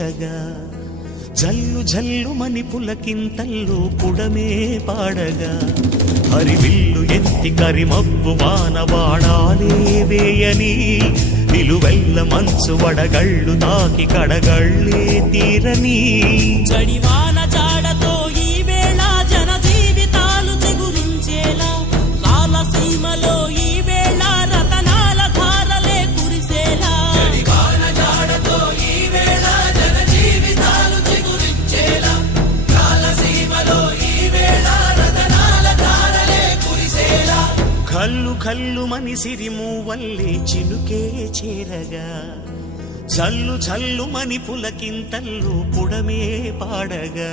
చేరగా జల్లు జల్లు మని పులకింతల్లు పుడమే పాడగా హరివిల్లు ఎత్తి కరిమబ్బు వానవాడాలే వేయని నిలువెల్ల మంచు వడగళ్ళు తాకి కడగళ్ళే తీరని జడివాన జాడతో ఈ వేళ జన జీవితాలు చిగురించేలా రాలసీమలో ఈ వేళ రతనాల ధారలే కురిసేలా జడివాన జాడతో ఈ వేళ జన జీవితాలు చిగురించేలా రాలసీమలో ఈ వేళ రతనాల ధారలే కురిసేలా కల్లు కల్లు మని సిరిమూవల్లే చినుకే చేరగా జల్లు జల్లు మని పులకింతల్లు పుడమే పాడగా